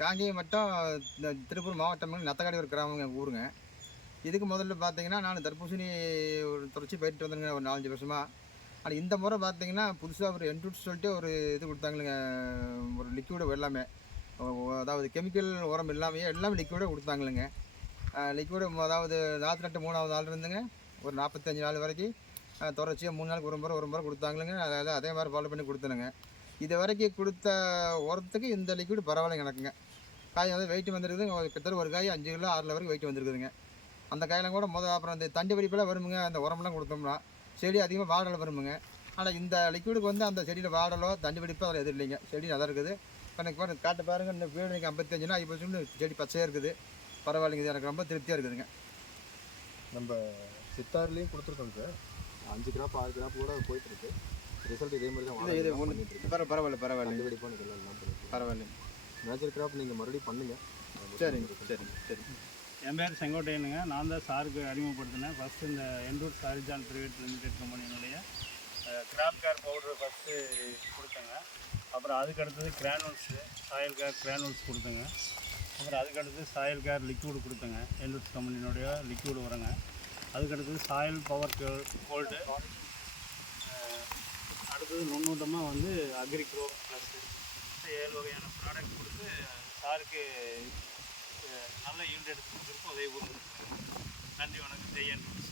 காங்கேயம் வட்டம் இந்த திருப்பூர் மாவட்டம் நத்தக்காடி ஒரு கிராமங்க எங்கள் ஊருங்க. இதுக்கு முதல்ல பார்த்தீங்கன்னா, நான் தர்பூசணி ஒரு தொடர்ச்சி பயிரிட்டு வந்தேங்க ஒரு 4, 5 வருஷமா. ஆனா இந்த முறை பார்த்தீங்கன்னா, புதுசா ஒரு என்ரூட்ஸ் சொல்லிட்டு ஒரு இது குடுத்தாங்கங்க. ஒரு லிக்விடு எல்லாமே. அதாவது கெமிக்கல் உரம் இல்லாமயே எல்லாமே லிக்விடா குடுத்தாங்கங்க. லிக்விடு அதாவது நாத்து நட்டு 3வது நாள் இருந்துங்க, ஒரு 45 நாள் வரைக்கும் தொடர்ச்சியா 3 நாளுக்கு ஒரு முறை குடுத்தாங்கங்க. அதே மாரி ஃபாலோ பண்ணி குடுத்தேனுங்க. இதுவரைக்கும் குடுத்த உரத்துக்கு இந்த லிக்விட் பரவாயில்லைங்க எனக்குங்க. காய் வந்து வெயிட் வந்துருக்குது. கிட்டத்தட்ட ஒரு காய் 5 கிலோ, 6 கிலோ வரைக்கும் வெயிட் வந்துருக்குதுங்க. அந்த காயெல்லாம் கூட அப்புறம் இந்த தண்டு வெடிப்பெல்லாம் வருமுங்க. அந்த உரமெல்லாம் குடுத்தோம்னா, செடி அதிகமாக வாடல் வருமுங்க. ஆனா இந்த லிக்விடுக்கு வந்து அந்த செடியில வாடலோ, தண்டு வெடிப்போ அதில எதுவும் இல்லைங்க. செடி நல்லா இருக்குது. எனக்கு பாருங்க காட்ட பாருங்க. இந்த வீடு எனக்கு 55னா 50% செடி பச்சையா இருக்குது. பரவாயில்லைங்க. இது எனக்கு ரொம்ப திருப்தியா இருக்குதுங்க. நம்ம சித்தார்லேயும் கொடுத்துருக்கோங்க சார். 5 கிராப் 6 கிராப் கூட போயிட்டுருக்கு. ரிசல்ட் இதே மாதிரி தான் இது பரவாயில்ல தண்டு வெடிப்பான இதெல்லாம் பண்ணிட்டு பரவாயில்ல. மேஜர் கிராப் நீங்கள் மறுபடியும் பண்ணுங்க. சரிங்க சரி. என் பேர் செங்கோட்டையனுங்க. நான் தான் சாருக்கு அறிமுகப்படுத்தினேன். ஃபஸ்ட்டு இந்த என்ரூட் சாரிஜான் பிரைவேட் லிமிடெட் கம்பெனியினுடைய கிராப் கேர் பவுட்ரு ஃபஸ்ட்டு கொடுத்தேங்க. அப்புறம் அதுக்கடுத்தது கிரானுல்ஸு சாயில் கேர் கிரானுல்ஸ் கொடுத்தேங்க. அப்புறம் அதுக்கடுத்து சாயில் கேர் லிக்விடு கொடுத்தேங்க. என்ரூட் கம்பெனியினுடைய லிக்விடு வரங்க. அதுக்கடுத்தது சாயில் பவர் கோல்டு. அடுத்தது நுண்ணூட்டமாக வந்து அக்ரிக்ரோ ப்ளஸ்ஸு 7 வகையான ப்ராடக்ட் கொடுத்து சாருக்கு நல்ல ஈல்டு எடுத்து கொடுத்துருக்கோம். உதவி கொடுத்துருக்கு. நன்றி, வணக்கம். ஜெய் என்ரூட்ஸ்.